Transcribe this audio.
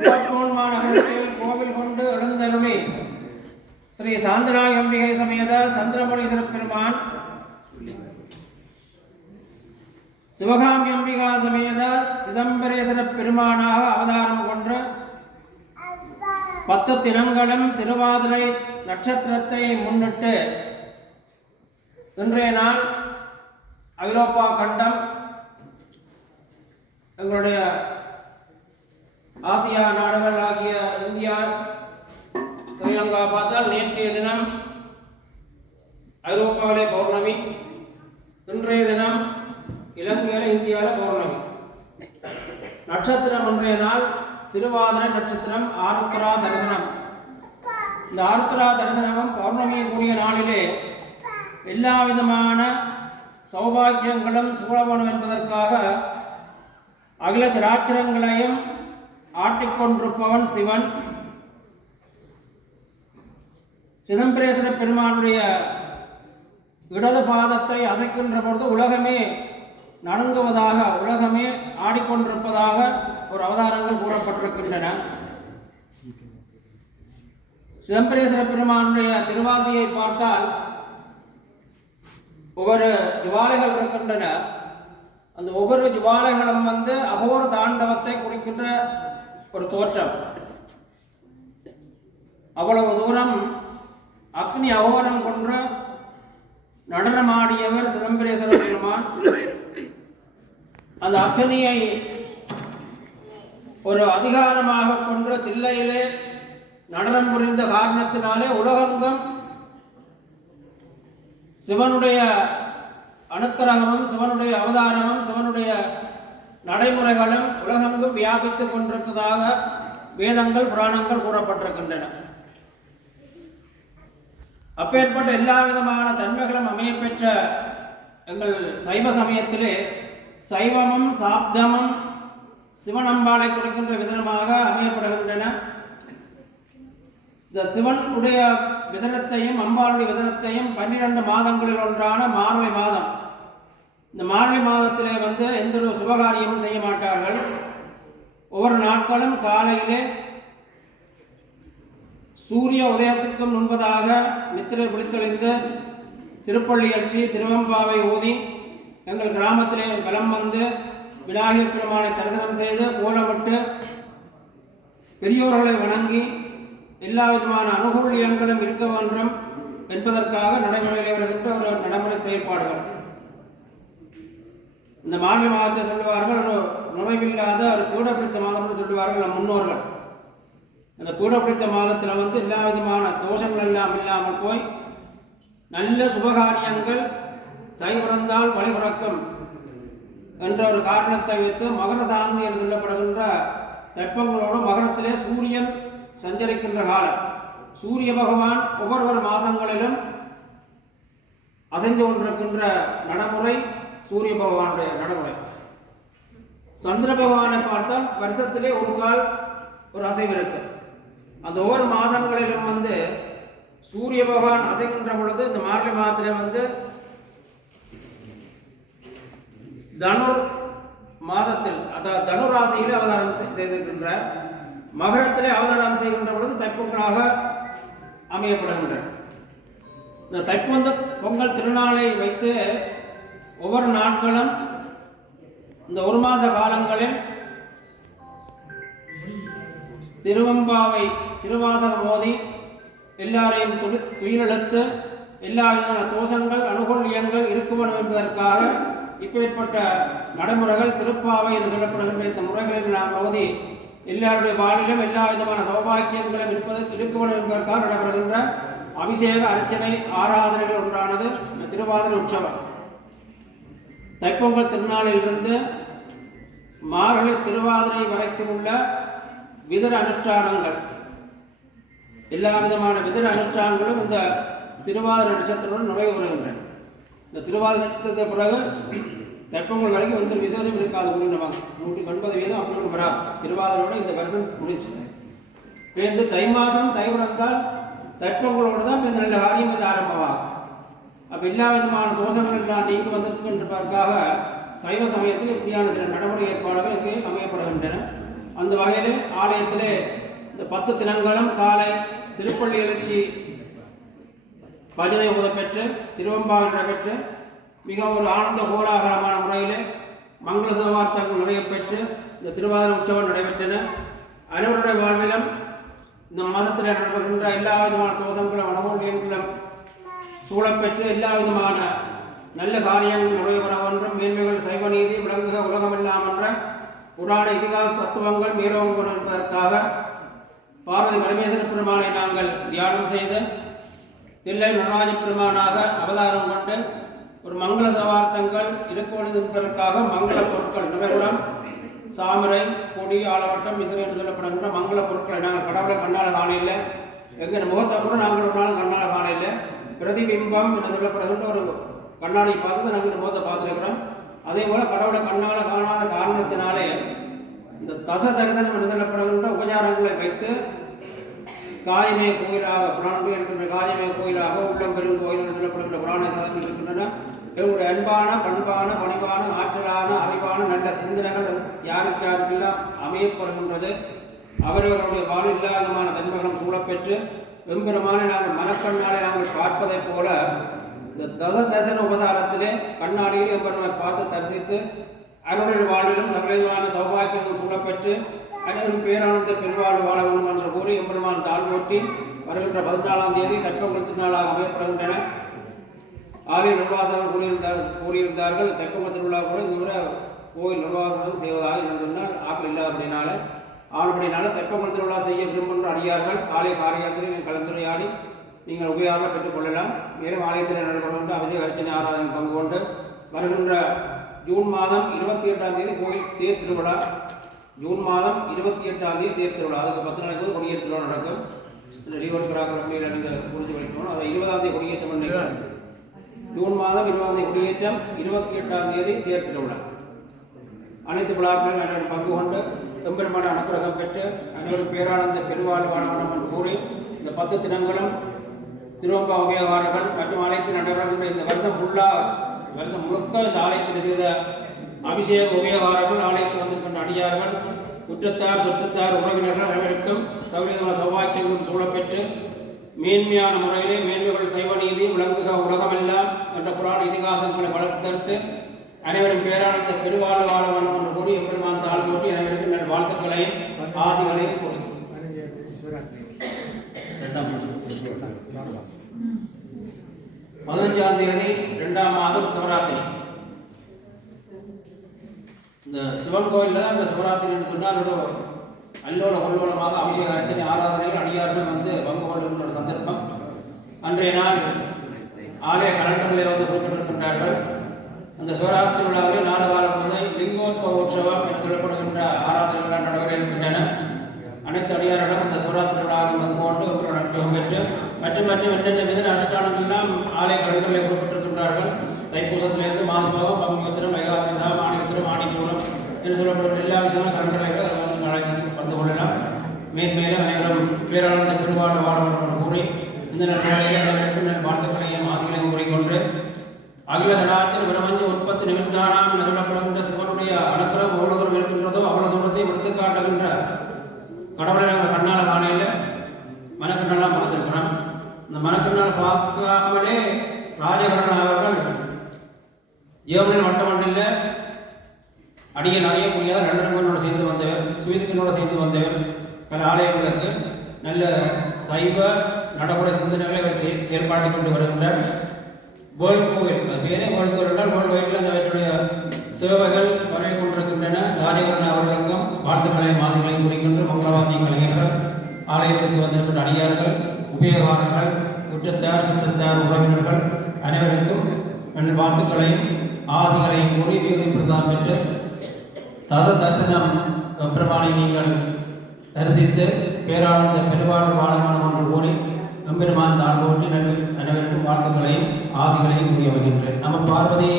திருவாப்பூர் மாநகரத்தில் கோவில் கொண்டு எழுந்தருளி. ஸ்ரீ சாந்தராய் அம்பிகை சமேத சந்திரமணீஸ்வர பெருமான் சிவகாமி அம்பிகா சமேத சிதம்பரேஸ்வர பெருமானாக அவதாரம் கொண்டு பத்து தினங்களும் திருவாதிரை நட்சத்திரத்தை முன்னிட்டு இன்றைய நாள் ஐரோப்பா கண்டம். எங்களுடைய ஆசியா நாடுகள் ஆகிய இந்தியா ஸ்ரீலங்கா பார்த்தால் நேற்றைய தினம் ஐரோப்பாவிலே பௌர்ணமி இன்றைய தினம் இலங்கையில் இந்தியாவில் பௌர்ணமி. நட்சத்திரம் இன்றைய நாள் திருவாதிரை நட்சத்திரம் ஆருத்ரா தரிசனம். இந்த ஆருத்ரா தரிசனமும் பௌர்ணமியை கூடிய நாளிலே எல்லா விதமான சௌபாகியங்களும் சூழவணும் என்பதற்காக அகில சராச்சரங்களையும் ஆட்டிக்கொண்டிருப்பவன் சிவன். சிதம்பரேஸ்வர பெருமானுடைய இடது பாதத்தை அசைக்கின்ற பொழுது உலகமே நடுங்குவதாக உலகமே ஆடிக்கொண்டிருப்பதாக ஒரு அவதாரங்கள் கூறப்பட்டிருக்கின்றன. சிதம்பரேஸ்வர பெருமானுடைய திருவாசியை பார்த்தால் ஒவ்வொரு ஜுவாலைகள் இருக்கின்றன. அந்த ஒவ்வொரு ஜுவாலைகளும் வந்து அகோர தாண்டவத்தை குறிக்கின்ற ஒரு தோற்றம். அவ்வளவு தூரம் அக்னி அகோரம் கொன்று நடனமாடியவர் சிதம்பரேஸ்வர பெருமான். அந்த அக்னியை ஒரு அதிகாரமாக கொன்ற தில்லையிலே நடனம் புரிந்த காரணத்தினாலே உலகங்கம் சிவனுடைய அனுக்கிரகமும் சிவனுடைய அவதாரமும் சிவனுடைய நடைமுறைகளும் உலகெங்கும் வியாபித்துக் கொண்டிருப்பதாக வேதங்கள் புராணங்கள் கூறப்பட்டிருக்கின்றன. அப்பேற்பட்ட எல்லா விதமான தன்மைகளும் அமையப்பெற்ற எங்கள் சைவ சமயத்திலே சைவமும் சாப்தமும் சிவனம்பாளை குறிக்கின்ற விதமாக அமையப்படுகின்றன. இந்த சிவனுடைய விதனத்தையும் அம்பாளுடைய விதனத்தையும் பன்னிரண்டு மாதங்களில் ஒன்றான மார்வை மாதம் இந்த மார்கழி மாதத்திலே வந்து எந்த ஒரு சுபகாரியமும் செய்ய மாட்டார்கள். ஒவ்வொரு நாட்களும் காலையிலே சூரிய உதயத்துக்கும் முன்பதாக நித்திரை விழித்தெழுந்து திருப்பள்ளி எழுச்சி திருவம்பாவை ஊதி எங்கள் கிராமத்திலே பலம் வந்து விநாயகர் பெருமானை தரிசனம் செய்து கோலமிட்டு பெரியோர்களை வணங்கி எல்லா விதமான அனுகூல்யங்களும் இருக்க வேண்டும் என்பதற்காக நடைமுறையில் வருகின்ற ஒரு நடைமுறை செயற்பாடுகள். இந்த மார்கழி மாதத்தை சொல்லுவார்கள் ஒரு நுழைவில்லாத ஒரு கூடப்பிடித்த மாதம்னு சொல்லுவார்கள் நம் முன்னோர்கள். அந்த கூடப்பிடித்த மாதத்தில் வந்து எல்லா விதமான தோஷங்கள் எல்லாம் இல்லாமல் போய் நல்ல சுபகாரியங்கள் தை பிறந்தால் வழிபிறக்கும் என்ற ஒரு காரணத்தை வைத்து மகர சாந்தி என்று சொல்லப்படுகின்ற தெப்பங்களோடு மகரத்திலே சூரியன் சஞ்சரிக்கின்ற காலம். சூரிய பகவான் ஒவ்வொரு மாதங்களிலும் அசைந்து கொண்டிருக்கின்ற நடைமுறை சூரிய பகவானுடைய நடைமுறை சந்திர பகவானை பார்த்தால் வருஷத்திலே ஒரு கால் ஒரு அசைவு இருக்கு. அந்த ஒவ்வொரு மாதங்களிலும் வந்து சூரிய பகவான் அசைக்கின்ற பொழுது இந்த மார்கழி மாதத்திலே வந்து தனுர் மாதத்தில் அதாவது தனு ராசியிலே அவதாரம் செய்திருக்கின்ற மகரத்திலே அவதாரம் செய்கின்ற பொழுது தைப்பொங்கலாக அமையப்படுகின்றன இந்த தைப்பொந்த பொங்கல் திருநாளை வைத்து ஒவ்வொரு நாட்களும் இந்த ஒரு மாத காலங்களில் திருவம்பாவை திருவாசகம் மோதி எல்லாரையும் துடி துயிலெழுத்து எல்லா விதமான தோஷங்கள் அனுகூல்யங்கள் இருக்குமன் என்பதற்காக இப்பேற்பட்ட நடைமுறைகள் திருப்பாவை என்று சொல்லப்படுகின்ற இந்த முறைகளில் நாம் மோதி எல்லாருடைய வாழிலும் எல்லா விதமான சௌபாக்கியங்களும் இருப்பது இருக்குமன் என்பதற்காக நடைபெறுகின்ற அபிஷேக அர்ச்சனை ஆராதனைகள் ஒன்றானது இந்த திருவாதிரை உற்சவம். தைப்பொங்கல் திருநாளிலிருந்து மார்கழி திருவாதிரை வரைக்கும் உள்ள விதர அனுஷ்டானங்கள். எல்லா விதமான விதர அனுஷ்டானங்களும் இந்த திருவாதிரை நட்சத்திரத்துடன் நுழைவு வருகின்றன. இந்த திருவாதிரை நட்சத்திரத்துக்கு பிறகு தைப்பொங்கல் வரைக்கும் வந்து விசேஷம் இருக்காது கூறினவாங்க நூற்றி ஒன்பது வீதம் அப்படி வரா திருவாதிரையோட இந்த வருஷம் முடிஞ்சது. இப்போ இந்த தை மாதம் தை பிறந்தால் தைப்பொங்கலோடு தான் இந்த நல்ல காரியம் வந்து ஆரம்பம். அப்போ எல்லா விதமான தோஷங்கள் எல்லாம் நீங்கி வந்திருக்கின்றதற்காக சைவ சமயத்தில் இப்படியான சில நடைமுறை ஏற்பாடுகள் இங்கே அமையப்படுகின்றன. அந்த வகையில் ஆலயத்திலே இந்த பத்து தினங்களும் காலை திருப்பள்ளி எழுச்சி பஜனை உதப்பெற்று திருவம்பாவை நடைபெற்று மிகவும் ஒரு ஆனந்த கோலாகலமான முறையில் மங்கள நிறைய பெற்று இந்த திருவாதிரை உற்சவம் நடைபெற்றன. அனைவருடைய வாழ்விலும் இந்த மாதத்தில் நடைபெறுகின்ற எல்லா விதமான தோசங்களும் அனுகூலியங்களும் சூழப்பெற்று எல்லா விதமான நல்ல காரியங்கள் நிறைவேற ஒன்றும் மேன்மைகள் சைவ நீதி விளங்குக உலகமெல்லாம் என்ற புராண இதிகாச தத்துவங்கள் மேலோங்க கொண்டிருப்பதற்காக பார்வதி பரமேஸ்வர பெருமானை நாங்கள் தியானம் செய்து தில்லை நடராஜ பெருமானாக அவதாரம் கொண்டு ஒரு மங்கள சவார்த்தங்கள் இருக்க என்பதற்காக மங்கள பொருட்கள் நிறைகுடம் சாமரை கொடி ஆலவட்டம் இசை என்று சொல்லப்படுகின்ற மங்கள பொருட்களை நாங்கள் கடவுளை கண்ணால் காணையில் எங்கள் முகத்தை கூட நாங்கள் ஒரு நாளும் கண்ணால் காணையில் பிரதிபிம்பம் என்று சொல்லப்படுகின்ற ஒரு கண்ணாடி பார்த்து தான் நாங்கள் இந்த முகத்தை பார்த்துருக்கிறோம். அதே போல கடவுளை கண்ணால் காணாத காரணத்தினாலே இந்த தச தரிசனம் என்று சொல்லப்படுகின்ற உபச்சாரங்களை வைத்து காயமே கோயிலாக புராணங்கள் இருக்கின்ற காயமே கோயிலாக உள்ளம் பெரும் கோயில் என்று சொல்லப்படுகின்ற புராண சாதங்கள் இருக்கின்றன. இவருடைய அன்பான பண்பான பணிவான ஆற்றலான அறிவான நல்ல சிந்தனைகள் யாருக்கு யாருக்கெல்லாம் அமையப்படுகின்றது அவரவர்களுடைய வாழ் இல்லாதமான தன்மைகளும் சூழப்பெற்று வெம்பெருமானை நாங்கள் மனக்கண்ணாலே நாங்கள் பார்ப்பதைப் போல இந்த தச தசன உபசாரத்திலே கண்ணாடியில் எம்பெருமானை பார்த்து தரிசித்து அவருடைய வாழ்விலும் சகலமான சௌபாக்கியம் சூழப்பெற்று அனைவரும் பேரானந்த பெருவாழ்வு வாழ வேண்டும் என்று கூறி எம்பெருமான் தாழ்வோட்டி வருகின்ற பதினாலாம் தேதி தற்பகுள் நாளாக அமையப்படுகின்றன. ஆலய நிர்வாசகர் கூறியிருந்தார் கூறியிருந்தார்கள் தைப்பொங்கல் திருவிழா கூட இந்த முறை கோயில் நிர்வாகம் செய்வதாக என்று சொன்னால் ஆக்கள் இல்லாதபடினால ஆனபடினால தைப்பொங்கல் திருவிழா செய்ய விரும்புகின்ற அடியார்கள் ஆலய காரியத்தில் கலந்துரையாடி நீங்கள் உபயோகம் பெற்றுக்கொள்ளலாம் மேலும் ஆலயத்தில் நடைபெறுகின்ற அவசிய அர்ச்சனை ஆராதனை பங்கு கொண்டு வருகின்ற ஜூன் மாதம் இருபத்தி எட்டாம் தேதி கோயில் தேர் திருவிழா. ஜூன் மாதம் இருபத்தி எட்டாம் தேதி தேர் திருவிழா. அதுக்கு பத்து நாளைக்கு போது கொடியேற்ற திருவிழா நடக்கும். இந்த ரீவர்ஸ் கிராக்கர் அப்படியில் நீங்கள் புரிஞ்சு படிக்கணும் அதை இருபதாம் தேதி கொடியேற்றம் பண்ணி ஜூன் மாதம் இருபதாம் தேதி குடியேற்றம் இருபத்தி எட்டாம் தேதி தேர் திருவிழா. அனைத்து விழாக்களும் பங்கு கொண்டு எம்பெருமான அனுகிரகம் பெற்று அனைவரும் பேரானந்த பெருவாழ்வானவன் என்று கூறி இந்த பத்து தினங்களும் திருவம்பா உபயோகாரர்கள் மற்றும் ஆலயத்தில் நடைபெறுகின்ற இந்த வருஷம் ஃபுல்லாக வருஷம் முழுக்க இந்த ஆலயத்தில் செய்த அபிஷேக உபயோகாரர்கள் ஆலயத்தில் வந்திருக்கின்ற அடியார்கள் குற்றத்தார் சொத்துத்தார் உறவினர்கள் அனைவருக்கும் சௌரியமான சௌபாக்கியங்களும் சூழப்பெற்று மேன்மையான முறையிலே மேன்மைகள் சைவ நீதி விளங்குக உலகமெல்லாம் என்ற புராண இதிகாசங்களை வளர்த்தெடுத்து அனைவரும் பேரானந்த பெருவாழ வாழ வேண்டும் என்று கூறி எம்பெருமான் தாழ் போட்டி அனைவருக்கும் நல் வாழ்த்துக்களையும் ஆசிகளையும் இரண்டாம் பதினஞ்சாம் தேதி இரண்டாம் மாதம் சிவராத்திரி. இந்த சிவன் கோயிலில் அந்த சிவராத்திரி என்று சொன்னால் ஒரு அல்லோல கொல்லோலமாக அபிஷேக அர்ச்சனை ஆராதனைகள் அடியார்கள் வந்து பங்கு கொள்ளுகின்ற ஒரு சந்தர்ப்பம். அன்றைய நாள் ஆலய கலண்டர்களை வந்து குறிப்பிட்டிருக்கின்றார்கள் அந்த சிவராத்திரி விழாவில் நாலு கால பூஜை லிங்கோத்பவ உற்சவம் என்று சொல்லப்படுகின்ற ஆராதனைகள் நடைபெற இருக்கின்றன அனைத்து அடியாரிடம் அந்த சிவராத்திரி விழாவில் வந்து கொண்டு ஒரு நட்பம் பெற்று மற்றும் மற்றும் என்னென்ன வித அனுஷ்டானங்கள்லாம் ஆலய கலண்டர்களை குறிப்பிட்டிருக்கின்றார்கள் தைப்பூசத்திலிருந்து மாசமாக பங்குத்திரம் வைகாசிதா மாணித்திரம் ஆணிப்பூரம் என்று சொல்லப்படும் எல்லா விஷயமும் கலண்டர்களை நாளைக்கு வந்து கொள்ளலாம். மேன்மேலும் அனைவரும் பேரானந்த பெருவாழ வாழ கூறி இந்த நல்வாழையை அனைவருக்கும் நல் வாழ்த்துக்களையும் ஆசிரியரையும் கூறிக்கொண்டு அகில சடாச்சர பிரபஞ்ச உற்பத்தி நிமித்தானாம் என சொல்லப்படுகின்ற சிவனுடைய அனுக்கிரம் எவ்வளவு தூரம் இருக்கின்றதோ அவ்வளவு தூரத்தை எடுத்து காட்டுகின்ற கடவுளை நாங்கள் கண்ணால் காணையில் மனக்கண்ணெல்லாம் பார்த்துருக்கிறோம் இந்த மனக்கண்ணால் பார்க்காமலே ராஜகரன் அவர்கள் ஜீவனில் வட்டமண்டில் அடிய நிறைய முடியாத நண்பர்களோடு சேர்ந்து வந்தவர் சுவிசனோட சேர்ந்து வந்தவர் பல ஆலயங்களுக்கு நல்ல சைவ நடைமுறை சிந்தனைகளை அவர் செய் கொண்டு வருகின்றார். வேர்ல்ட் கோவில் அது பேரே வேர்ல்ட் கோவில் என்றால் வேர்ல்டு வைட்டில் அந்த அவற்றுடைய சேவைகள் வரை கொண்டிருக்கின்றன. ராஜகரன் அவர்களுக்கும் வாழ்த்துக்களை மாசுகளையும் குறிக்கின்ற மங்களவாதி கலைஞர்கள் ஆலயத்துக்கு வந்திருக்கின்ற அடியார்கள் உபயோகாரர்கள் குற்றத்தார் சுற்றத்தார் உறவினர்கள் அனைவருக்கும் என் வாழ்த்துக்களையும் ஆசைகளையும் கூறி விருதை பிரசாதம் பெற்று தச தரிசனம் பெருமானை நீங்கள் தரிசித்து பேரானந்த பெருவாழ்வு வாழமான ஒன்று கூறி எம்பெருமான் தான் போற்றி நன்றி அனைவருக்கும் வாழ்த்துக்களையும் ஆசைகளையும் கூறிய வருகின்றேன் நம்ம பார்வதி